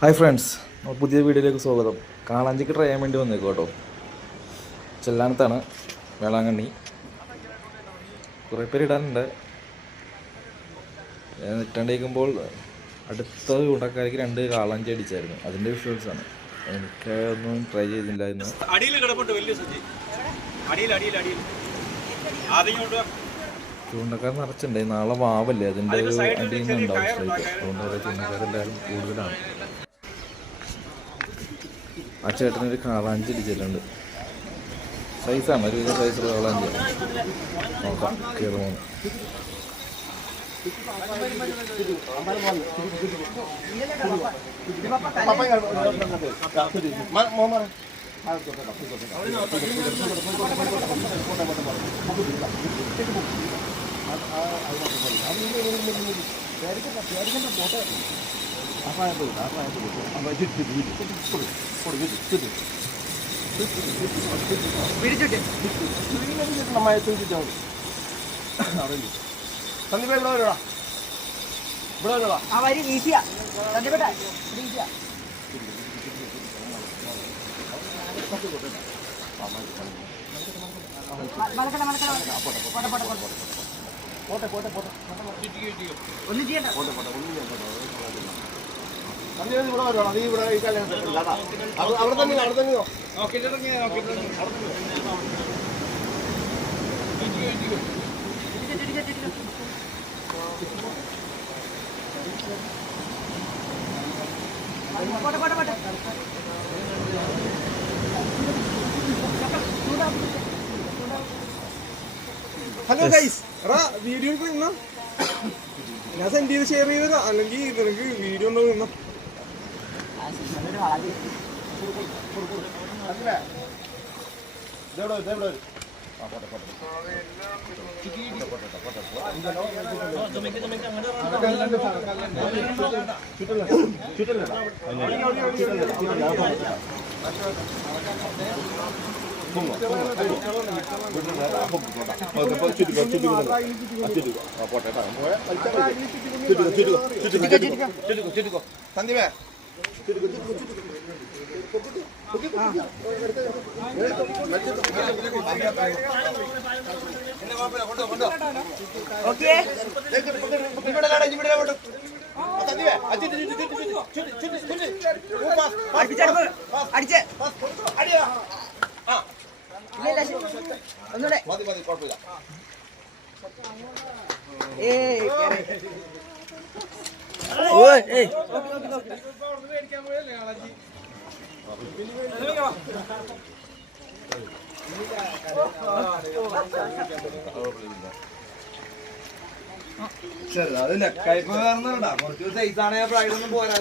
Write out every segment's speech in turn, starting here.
Hi friends പുതിയ വീഡിയോയിലേക്ക് സ്വാഗതം. കാളാഞ്ചിക്ക് ട്രൈ ചെയ്യാൻ വേണ്ടി വന്നേക്കും കേട്ടോ. ചെല്ലാനത്താണ് വേളാങ്കണ്ണി. കുറേ പേര് ഇടാനുണ്ട്. ഞാൻ ഇട്ടാണ്ടിരിക്കുമ്പോൾ അടുത്ത കൂട്ടക്കാരിക്ക് രണ്ട് കാളാഞ്ചി അടിച്ചായിരുന്നു. അതിന്റെ വിഷ്വൽസ് ആണ്. എനിക്ക് ഒന്നും ട്രൈ ചെയ്തില്ല ചൂണ്ടക്കാരൻ അടിയിൽ നാളെ വലിയ സഞ്ചി അടിയിൽ അടിയിൽ അടിയിൽ. ചൂണ്ടക്കാരെല്ലാവരും കൊണ്ടുവാ ചൂണ്ടക്കാർ ചേട്ടനൊരു കാളാഞ്ചി അടിച്ചിട്ടുണ്ട് സൈസാണ് ഒരു അടിയിൽ നിന്ന് ഉണ്ടാവും സ്ട്രൈക്ക് അതുകൊണ്ട് പറയാം ചൂണ്ടക്കാരെല്ലാവരും കൂടുതലാണ് ആ ചേട്ടനൊരു കാളാഞ്ചി അടിച്ചിട്ടുണ്ട് സൈസാണ് ഒരുവിധ സൈസുള്ള കാളാഞ്ചി നോക്കാം കയറുമോ ആ വരി വീശിയ കണ്ടിപ്പെട്ടെ വീശിയ മലക്കട പോട്ടെ പോട്ടെ പോട്ടെ ഒന്നും ചെയ്യണ്ട പോട്ടെ പോട്ടെ പോട്ടെ ഹലോ ഗൈസ് എടാ വീഡിയോ നിന്നോ. ഞാൻ സെൻഡ് ചെയ്ത് ഷെയർ ചെയ്തതാ. അല്ലെങ്കിൽ നിനക്ക് വീഡിയോ ഉണ്ടോ നിന്നോ. സന്ദീപേ ഓക്കേ അടുപ്പിച്ചടുപ്പ് അടിച്ച് ഇല്ല ഇല്ല ശരി. ഒന്നൂടെ മതി മതി കുഴപ്പമില്ല ഏയ് കേറി. അതില്ല കയ്പ് വേർന്നുണ്ടാ കുറച്ച് സൈസാണ് പ്രായം പോരാ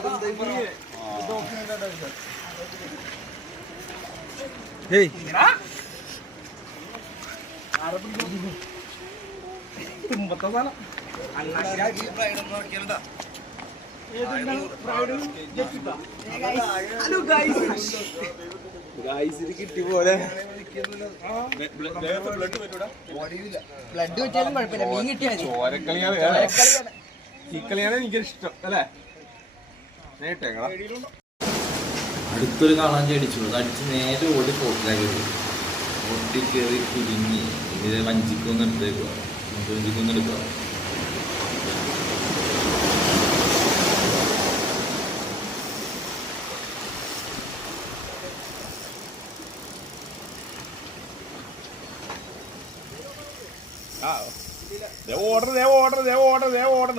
തുമ്പത്തെ സാധനം ഹലോ ഗൈസ് ബ്ലഡ് കുഴപ്പമില്ല. മീൻ കിട്ടിയാൽ അല്ലേ? നേട്ടേങ്ങളാ അടുത്തൊരു കാണാൻ ചേടിച്ചു അത് അടിച്ച് നേരെ ഓടി പോട്ടിലാക്കി ഓട്ടി കയറി കുരുങ്ങി ഇതിലെ വഞ്ചിക്കൊന്ന് എടുത്തേക്കുക ഓർഡർ ദേ ഓർഡർ ദേ ഓർഡർ ദേ ഓർഡർ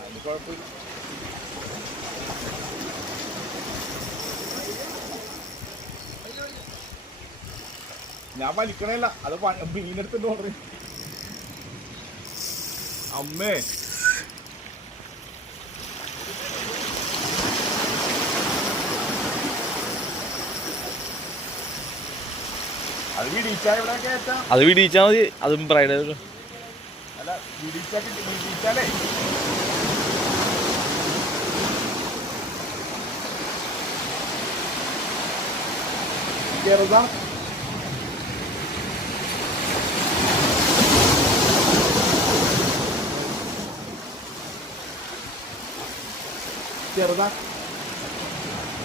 അതിന് കുഴപ്പമില്ല. ഞാൻ വലിക്കണല്ല. അത് മീനെടുത്തിട്ട് ഓർഡർ അമ്മേ. അത് വിടിച്ചാൽ വിടിയിച്ചാൽ മതി. അതും ബ്രൈഡ് വിടിച്ചാൽ കിട്ടി ചെറുതാ.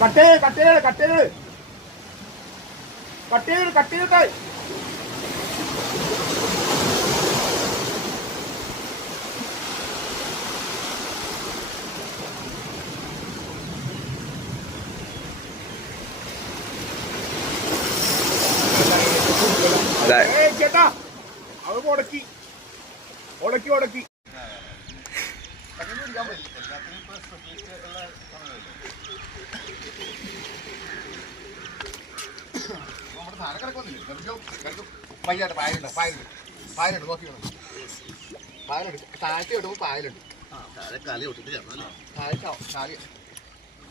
കട്ടേ കട്ടേ കട്ടേ ചെയ്ത് കട്ട് ഏയ് ചേട്ടാ അത് ഉടക്കി. ഉടക്കി ഉടക്കി. പയ്യാട്ട് പായലുണ്ട് പായലുണ്ട് പായലുണ്ട് നോക്കി പായലുണ്ട് താഴ്ത്തി വിടുമ്പോൾ പായലുണ്ട് താഴെ കാലി കാലി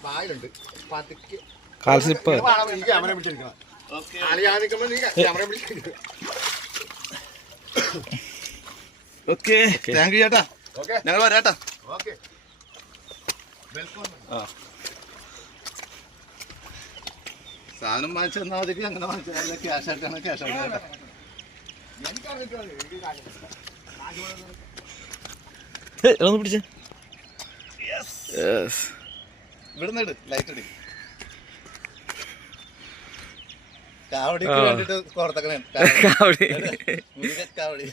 പായലുണ്ട് പതുക്കെ കാൽസിപ്പ് ഈ ക്യാമറ പിടിച്ചെടുക്കണം ഓക്കെ താങ്ക് യു ചേട്ടാ. ഞങ്ങൾ വരാട്ടാ ഓക്കെ വെൽക്കം സാധനം വാങ്ങിച്ചു തന്നാൽ മതി അങ്ങനെ വാങ്ങിച്ചാൽ ക്യാഷ് ആയിട്ടാണ് ക്യാഷ് ആയിട്ട് ഒന്ന് പിടിച്ച. ഇവിടുന്ന് ഇട് ലൈറ്റ് ഇട്. കാവടിക്ക് വേണ്ടിട്ട് കോർത്തക്കണേ കാവടി. കാവടി.